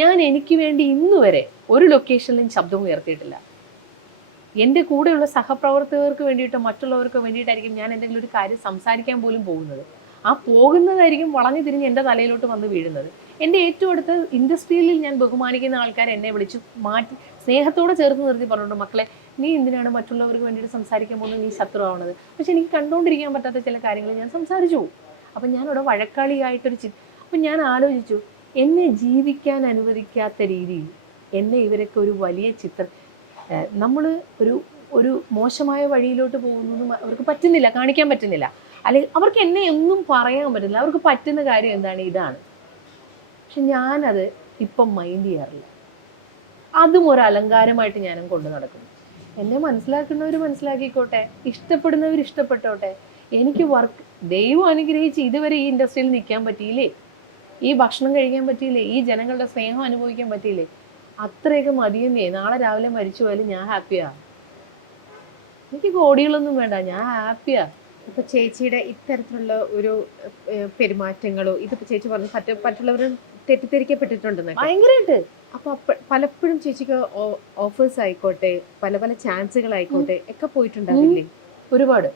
ഞാൻ എനിക്ക് വേണ്ടി ഇന്ന് വരെ ഒരു ലൊക്കേഷനിലും ശബ്ദം ഉയർത്തിയിട്ടില്ല. എൻ്റെ കൂടെയുള്ള സഹപ്രവർത്തകർക്ക് വേണ്ടിയിട്ടോ മറ്റുള്ളവർക്ക് വേണ്ടിയിട്ടായിരിക്കും ഞാൻ എന്തെങ്കിലും ഒരു കാര്യം സംസാരിക്കാൻ പോലും പോകുന്നത്. ആ പോകുന്നതായിരിക്കും വളഞ്ഞു തിരിഞ്ഞ് എൻ്റെ തലയിലോട്ട് വന്ന് വീഴുന്നത്. എൻ്റെ ഏറ്റവും അടുത്ത ഇൻഡസ്ട്രിയിൽ ഞാൻ ബഹുമാനിക്കുന്ന ആൾക്കാർ എന്നെ വിളിച്ച് മാറ്റി സ്നേഹത്തോടെ ചേർത്ത് നിർത്തി പറഞ്ഞിട്ടുണ്ട്, മക്കളെ നീ എന്തിനാണ് മറ്റുള്ളവർക്ക് വേണ്ടിയിട്ട് സംസാരിക്കാൻ പോകുന്നത്, നീ ശത്രുവാണത്. പക്ഷെ എനിക്ക് കണ്ടുകൊണ്ടിരിക്കാൻ പറ്റാത്ത ചില കാര്യങ്ങൾ ഞാൻ സംസാരിച്ചു പോകും. അപ്പം ഞാനിവിടെ വഴക്കാളിയായിട്ടൊരു അപ്പം ഞാൻ ആലോചിച്ചു, എന്നെ ജീവിക്കാൻ അനുവദിക്കാത്ത രീതിയിൽ എന്നെ ഇവരൊക്കെ ഒരു വലിയ നമ്മൾ ഒരു ഒരു മോശമായ വഴിയിലോട്ട് പോകുന്നതും അവർക്ക് പറ്റുന്നില്ല, കാണിക്കാൻ പറ്റുന്നില്ല. അല്ലെങ്കിൽ അവർക്ക് എന്നെ ഒന്നും പറയാൻ പറ്റുന്നില്ല. അവർക്ക് പറ്റുന്ന കാര്യം എന്താണ്, ഇതാണ്. പക്ഷെ ഞാനത് ഇപ്പം മൈൻഡ് ചെയ്യാറില്ല. അതും ഒരു അലങ്കാരമായിട്ട് ഞാനും കൊണ്ട് നടക്കുന്നു. എന്നെ മനസ്സിലാക്കുന്നവർ മനസ്സിലാക്കിക്കോട്ടെ, ഇഷ്ടപ്പെടുന്നവർ ഇഷ്ടപ്പെട്ടോട്ടെ. എനിക്ക് ദൈവം അനുഗ്രഹിച്ച് ഇതുവരെ ഈ ഇൻഡസ്ട്രിയിൽ നിൽക്കാൻ പറ്റിയില്ലേ, ഈ ഭക്ഷണം കഴിക്കാൻ പറ്റിയില്ലേ, ഈ ജനങ്ങളുടെ സ്നേഹം അനുഭവിക്കാൻ പറ്റിയില്ലേ, അത്രയൊക്കെ മതിയെന്നേ. നാളെ രാവിലെ മരിച്ചു പോയാലും ഞാൻ ഹാപ്പിയാ. എനിക്ക് കോടികളൊന്നും വേണ്ട, ഞാൻ ഹാപ്പിയാ. ഇപ്പൊ ചേച്ചിയുടെ ഇത്തരത്തിലുള്ള ഒരു പെരുമാറ്റങ്ങളോ ഇതിപ്പോ ചേച്ചി പറഞ്ഞു മറ്റുള്ളവർ തെറ്റിദ്ധരിക്കപ്പെട്ടിട്ടുണ്ടെന്ന് ഭയങ്കരമായിട്ട്. അപ്പൊ പലപ്പോഴും ചേച്ചിക്ക് ഓഫേഴ്സ് ആയിക്കോട്ടെ, പല പല ചാൻസുകൾ ആയിക്കോട്ടെ ഒക്കെ പോയിട്ടുണ്ടാവില്ലേ? ഒരുപാട്.